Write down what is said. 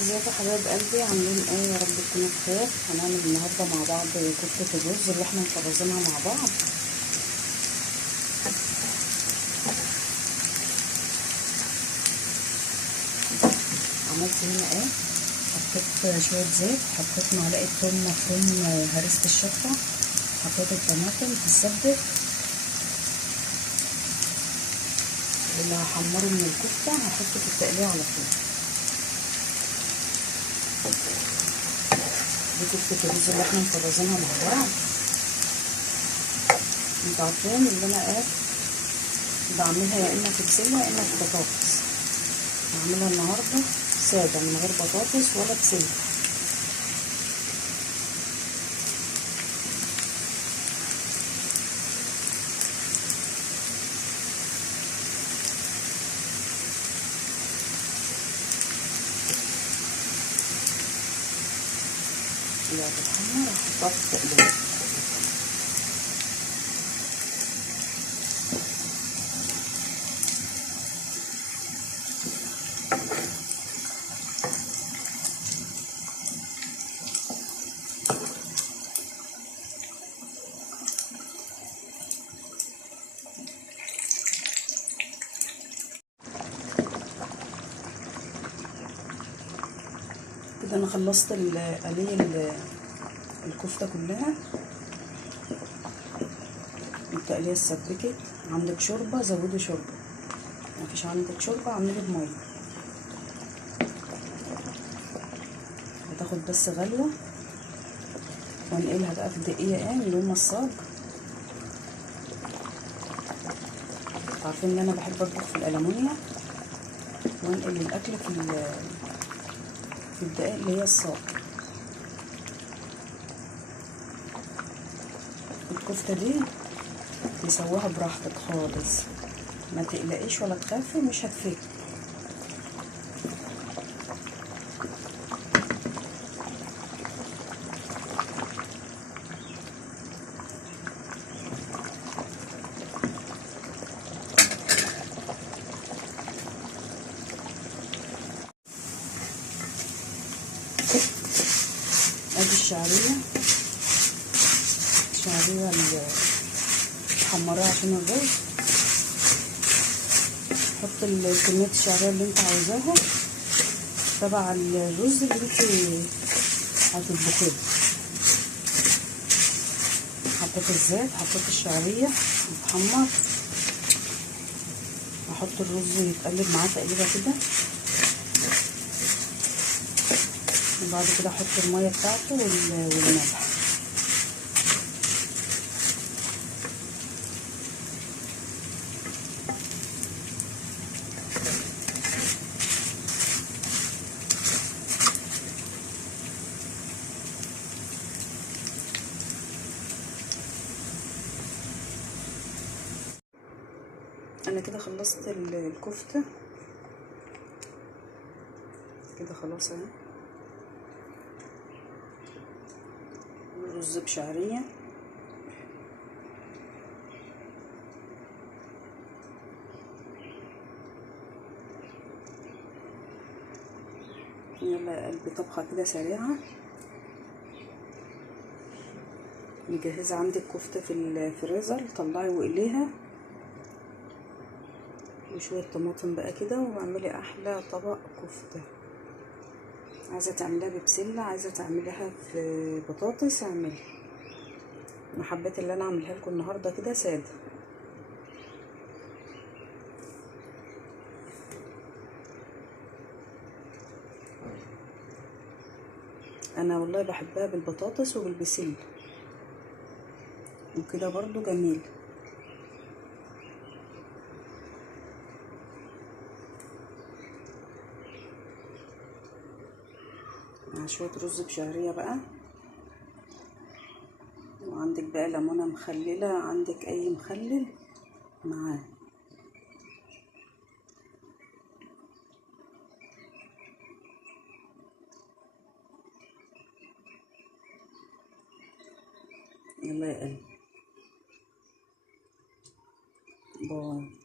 ازيكم يا حبايب قلبي، عاملين ايه؟ يا رب تكونوا بخير. هنعمل النهارده مع بعض كفتة الرز اللي احنا مفرزينها مع بعض. عملت هنا ايه؟ حطيت شوية زيت، حطيت معلقة توم مفروم، هرسة الشطة، حطيت الطماطم تتسبك. اللي هحمره من الكفتة هحطه في التقلية على طول. دي كفتة الرز اللي احنا مفرزينها مع بعض. انتوا عارفين اللي انا ايه بعملها يا اما في بسلة يا اما في بطاطس. هعملها النهارده ساده من غير بطاطس ولا بسلة. اللي هتتحمر هحطها في التقلية. كده انا خلصت القليه الكفته كلها. التقليه اتسبكت. عندك شوربه زودي شوربه، مفيش عندك شوربه اعملي بميه. هتاخد بس غلوه وانقلها بقى في دقيقه ايه من يوم ما الصاج. عارفين ان انا بحب اطبخ في الالمونيا وانقل الاكل في الدقائق اللي هي الصاج. الكفته دي تسويها براحتك خالص، ما تقلقيش ولا تخافي، مش هتفك. ادي الشعريه اللي حمرها عشان الرز. حط كميه الشعريه اللي انت عاوزاها تبع الرز اللي انت هتطبخيه. حطيت الزيت، حطيت الشعريه يتحمر، احط الرز يتقلب معاه تقليبه كده، وبعد كده احط الميه بتاعته والملح. انا كده خلصت الكفته كده خلاص اهي. رز بشعريه، يلا يا قلبي طبخه كده سريعه. مجهزه عندك كفته في الفريزر، طلعي واقليها وشويه طماطم بقى كده واعملي احلى طبق كفته. عايزه تعمليها ببسله، عايزه تعمليها في بطاطس، اعملي. انا حبيت اللي انا اعملها لكم النهارده كده ساده. انا والله بحبها بالبطاطس وبالبسله وكده برضو جميل. مع شويه رز بشعريه بقى، وعندك بقى ليمونه مخلله، عندك اي مخلل معاه. يلا يا قلبي، باي.